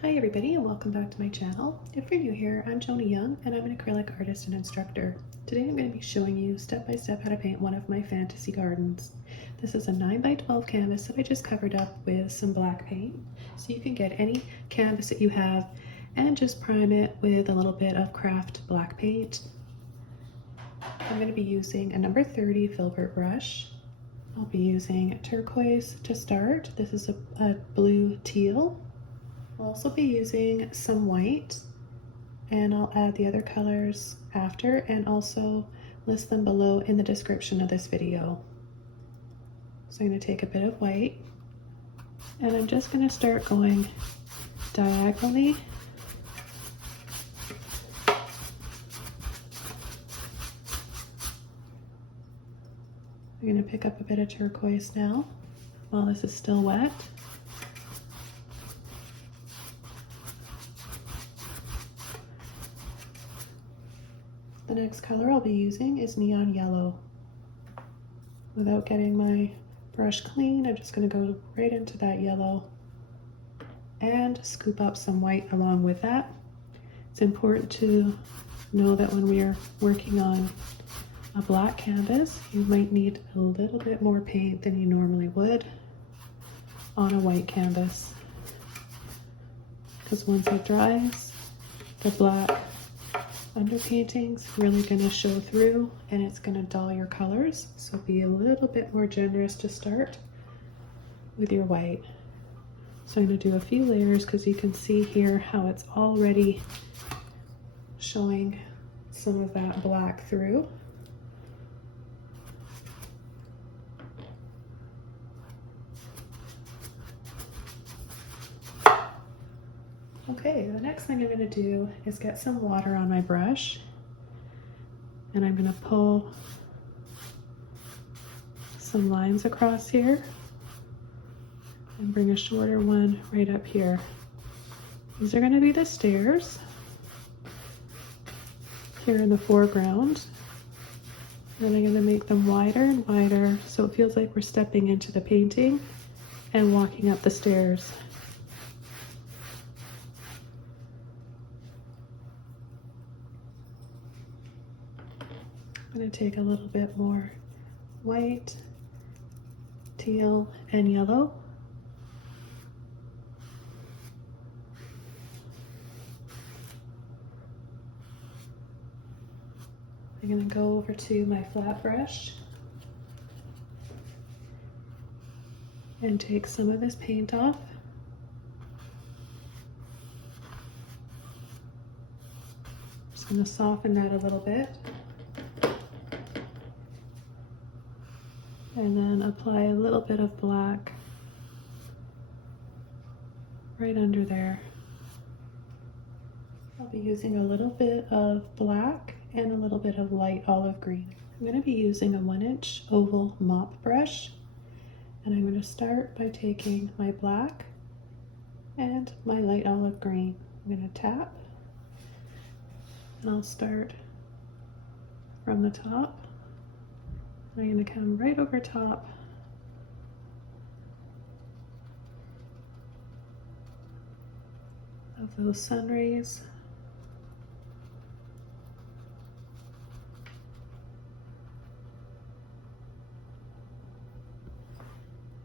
Hi everybody and welcome back to my channel. If you're new here, I'm Joni Young and I'm an acrylic artist and instructor. Today I'm going to be showing you step by step how to paint one of my fantasy gardens. This is a 9x12 canvas that I just covered up with some black paint. So you can get any canvas that you have and just prime it with a little bit of craft black paint. I'm going to be using a number 30 Filbert brush. I'll be using turquoise to start. This is a blue teal. I'll also be using some white, and I'll add the other colors after and also list them below in the description of this video. So I'm going to take a bit of white and I'm just going to start going diagonally I'm going to pick up a bit of turquoise now while this is still wet. The next color I'll be using is neon yellow. Without getting my brush clean, I'm just going to go right into that yellow and scoop up some white along with that. It's important to know that when we are working on a black canvas, you might need a little bit more paint than you normally would on a white canvas, because once it dries, the black underpainting's really going to show through and it's going to dull your colors. So be a little bit more generous to start with your white. So I'm going to do a few layers because you can see here how it's already showing some of that black through. Okay, the next thing I'm going to do is get some water on my brush, and I'm going to pull some lines across here and bring a shorter one right up here. These are going to be the stairs here in the foreground. Then I'm going to make them wider and wider so it feels like we're stepping into the painting and walking up the stairs. I'm going to take a little bit more white, teal, and yellow. I'm going to go over to my flat brush and take some of this paint off. Just going to soften that a little bit. And then apply a little bit of black right under there. I'll be using a little bit of black and a little bit of light olive green. I'm going to be using a 1-inch oval mop brush, and I'm going to start by taking my black and my light olive green. I'm going to tap, and I'll start from the top. I'm going to come right over top of those sun rays.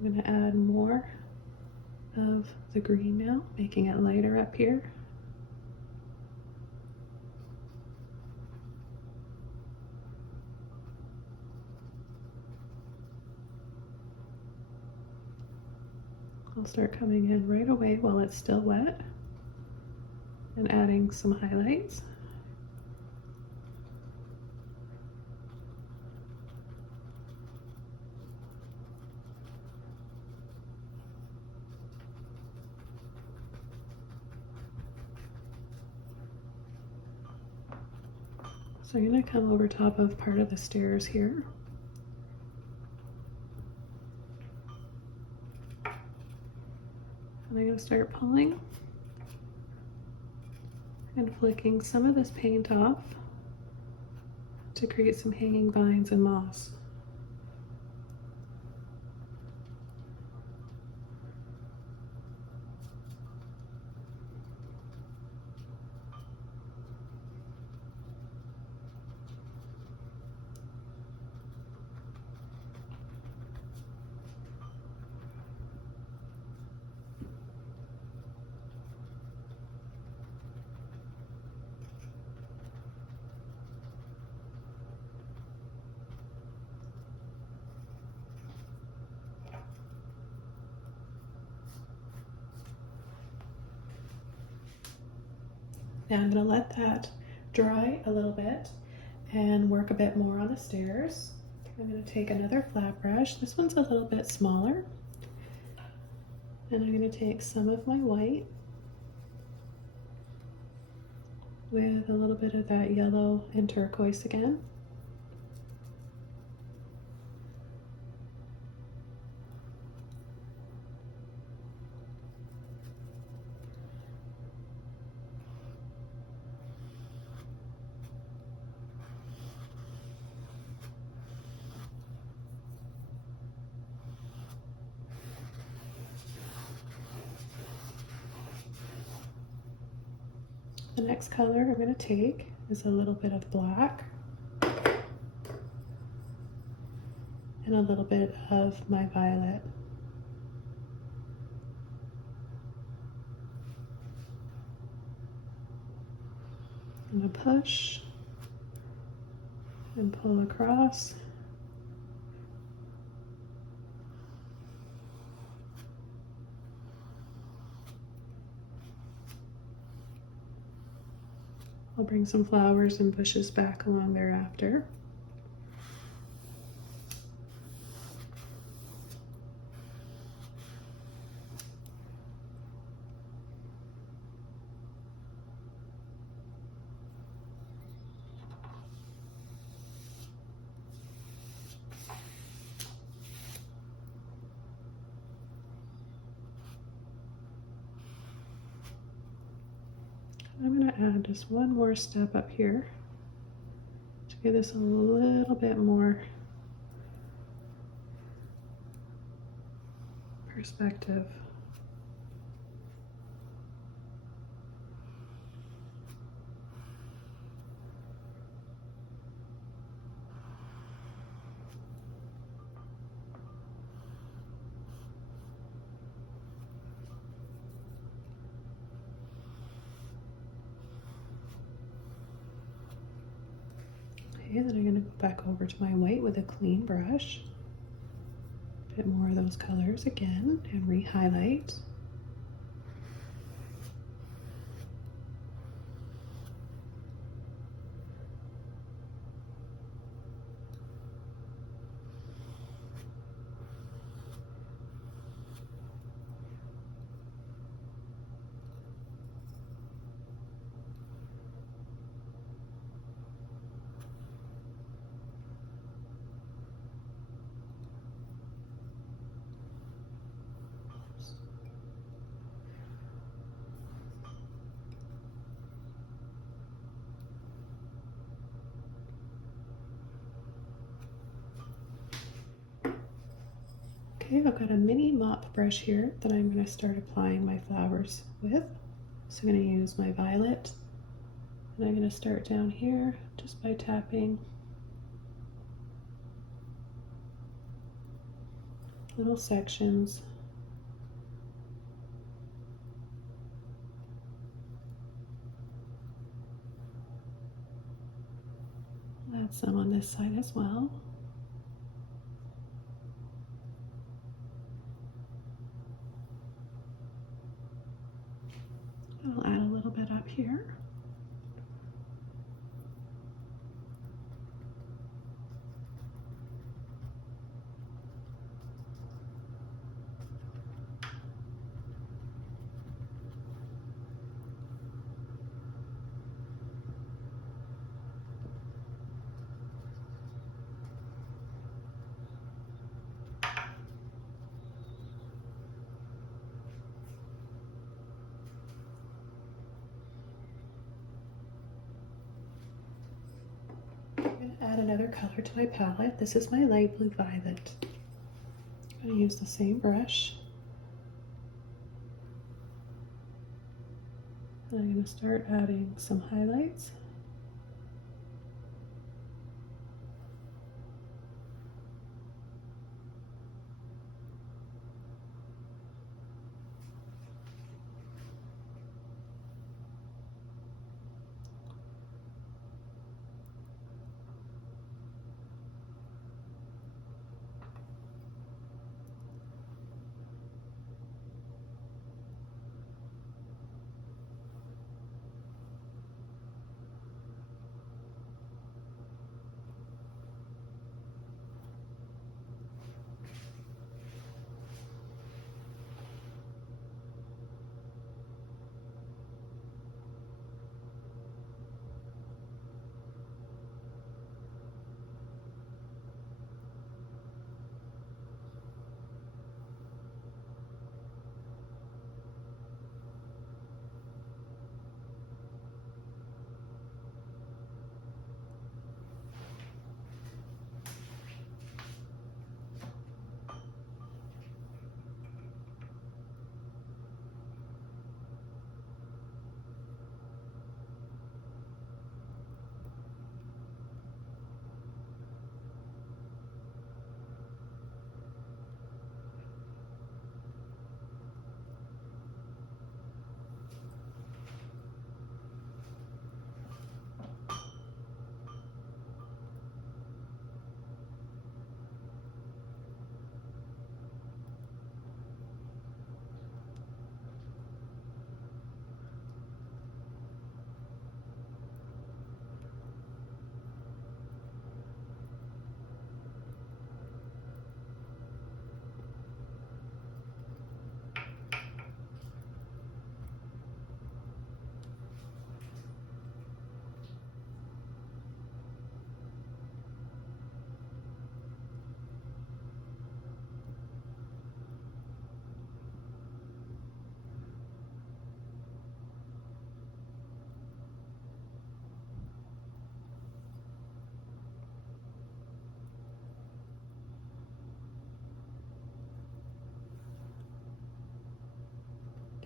I'm going to add more of the green now, making it lighter up here. I'll start coming in right away while it's still wet and adding some highlights. So I'm going to come over top of part of the stairs here. And I'm going to start pulling and flicking some of this paint off to create some hanging vines and moss. Now I'm going to let that dry a little bit and work a bit more on the stairs. I'm going to take another flat brush. This one's a little bit smaller. And I'm going to take some of my white with a little bit of that yellow and turquoise again. The next color I'm going to take is a little bit of black and a little bit of my violet. I'm going to push and pull across. I'll bring some flowers and bushes back along thereafter. I'm going to add just one more step up here to give this a little bit more perspective. Okay, then I'm going to go back over to my white with a clean brush. A bit more of those colors again and re-highlight. Okay, I've got a mini mop brush here that I'm going to start applying my flowers with. So I'm going to use my violet, and I'm going to start down here just by tapping little sections. I'll add some on this side as well. I'll add a little bit up here. Add another color to my palette. This is my light blue violet. I'm going to use the same brush. And I'm going to start adding some highlights.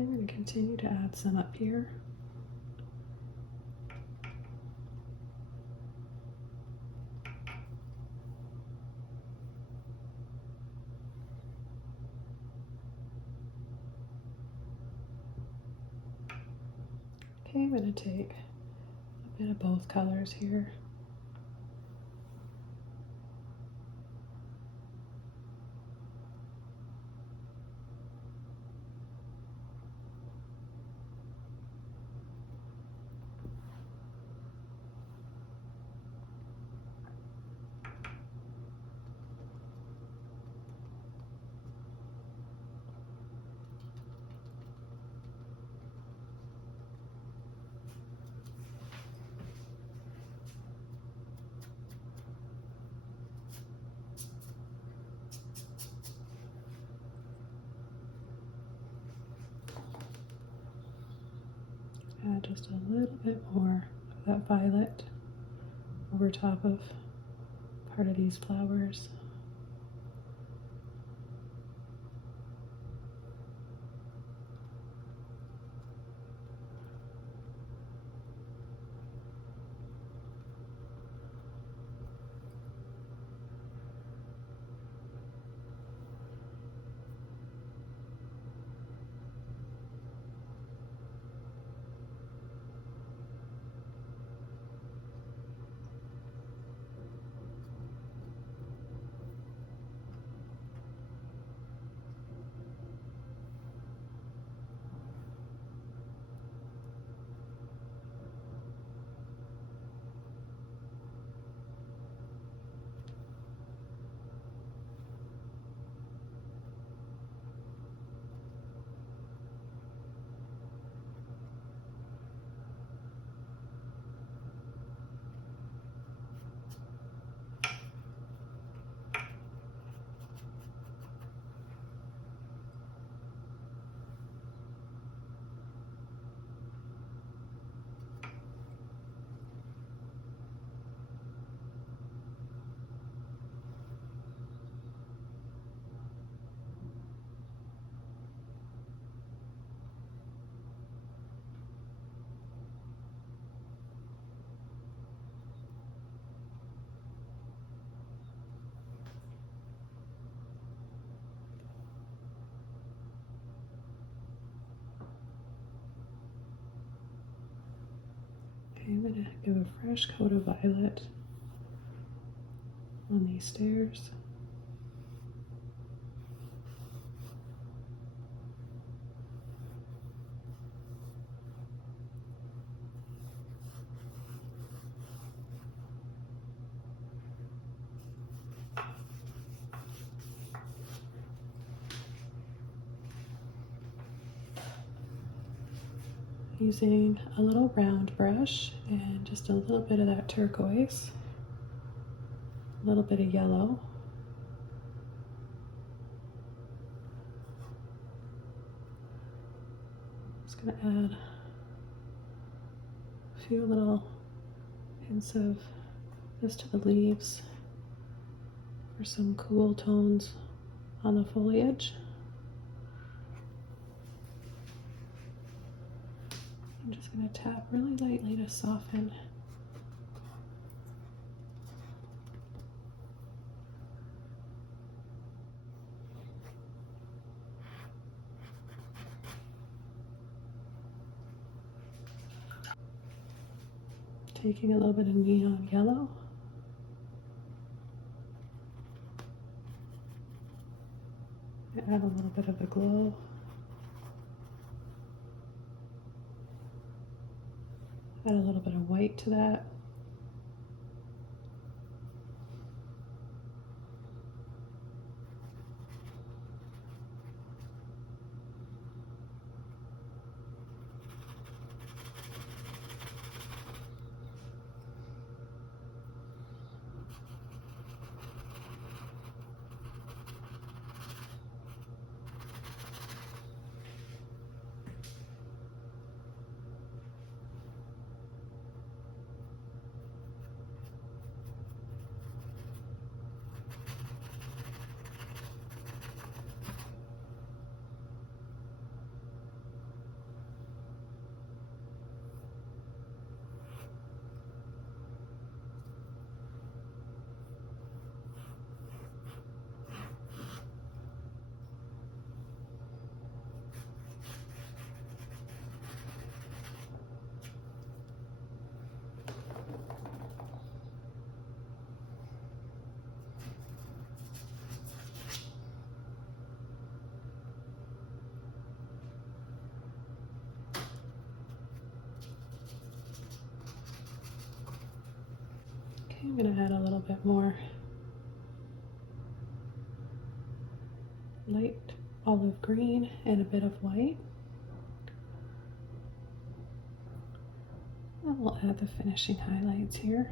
I'm going to continue to add some up here. Okay, I'm going to take a bit of both colors here. Add just a little bit more of that violet over top of part of these flowers. I'm going to give a fresh coat of violet on these stairs. Using a little round brush and just a little bit of that turquoise, a little bit of yellow. Just going to add a few little hints of this to the leaves for some cool tones on the foliage. I'm just going to tap really lightly to soften. Taking a little bit of neon yellow. Add a little bit of the glow. Add a little bit of white to that. I'm gonna add a little bit more light olive green and a bit of white. And we'll add the finishing highlights here.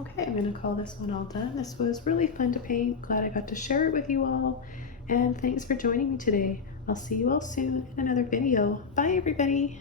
Okay, I'm gonna call this one all done. This was really fun to paint. Glad I got to share it with you all. And thanks for joining me today. I'll see you all soon in another video. Bye everybody.